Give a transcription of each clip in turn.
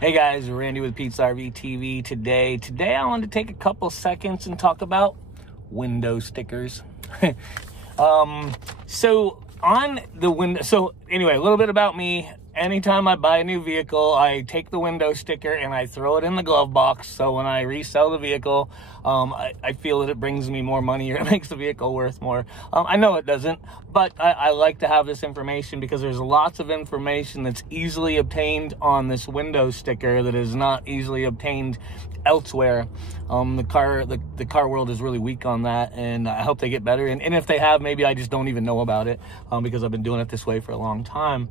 Hey guys, Randy with Pete's RV TV Today I wanted to take a couple seconds and talk about window stickers. So anyway, a little bit about me. Anytime I buy a new vehicle, I take the window sticker and I throw it in the glove box. So when I resell the vehicle, I feel that it brings me more money or it makes the vehicle worth more. I know it doesn't, but I like to have this information because there's lots of information that's easily obtained on this window sticker that is not easily obtained elsewhere. The car world is really weak on that, and I hope they get better. And if they have, maybe I just don't even know about it because I've been doing it this way for a long time.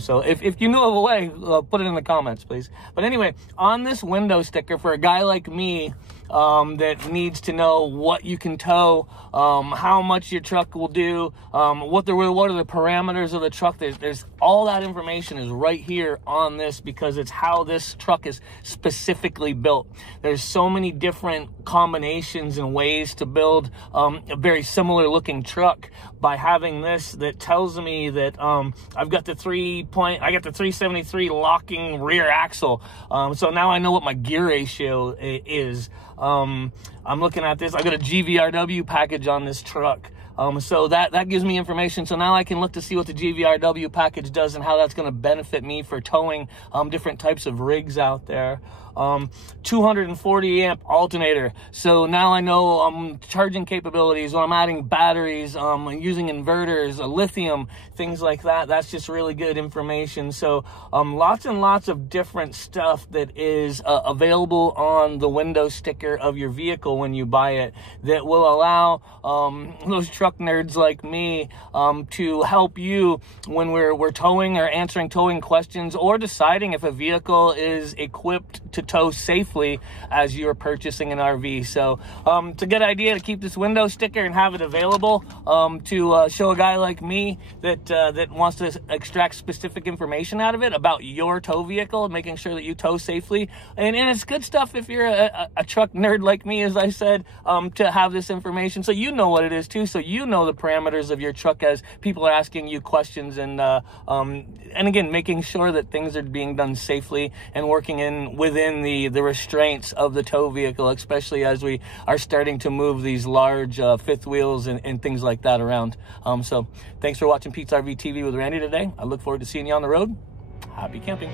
So if you know of a way, put it in the comments, please. But anyway, on this window sticker, for a guy like me that needs to know what you can tow, how much your truck will do, what are the parameters of the truck, there's all that information is right here on this because it's how this truck is specifically built. There's so many different combinations and ways to build a very similar looking truck. By having this, that tells me that I've got the 373 locking rear axle. So now I know what my gear ratio is. I'm looking at this. I got a GVRW package on this truck. So that gives me information. So now I can look to see what the GVRW package does and how that's going to benefit me for towing different types of rigs out there. 240 amp alternator. So now I know charging capabilities, when I'm adding batteries, using inverters, lithium, things like that. That's just really good information. So lots and lots of different stuff that is available on the window sticker of your vehicle when you buy it that will allow those truck nerds like me to help you when we're towing or answering towing questions or deciding if a vehicle is equipped to tow safely as you're purchasing an RV. So it's a good idea to keep this window sticker and have it available to show a guy like me that wants to extract specific information out of it about your tow vehicle, making sure that you tow safely. And it's good stuff if you're a truck nerd like me, as I said, to have this information so you know what it is too, so you know the parameters of your truck as people are asking you questions, and again, making sure that things are being done safely and working within the restraints of the tow vehicle, especially as we are starting to move these large fifth wheels and things like that around. So thanks for watching Pete's RV TV with Randy today. I look forward to seeing you on the road. Happy camping.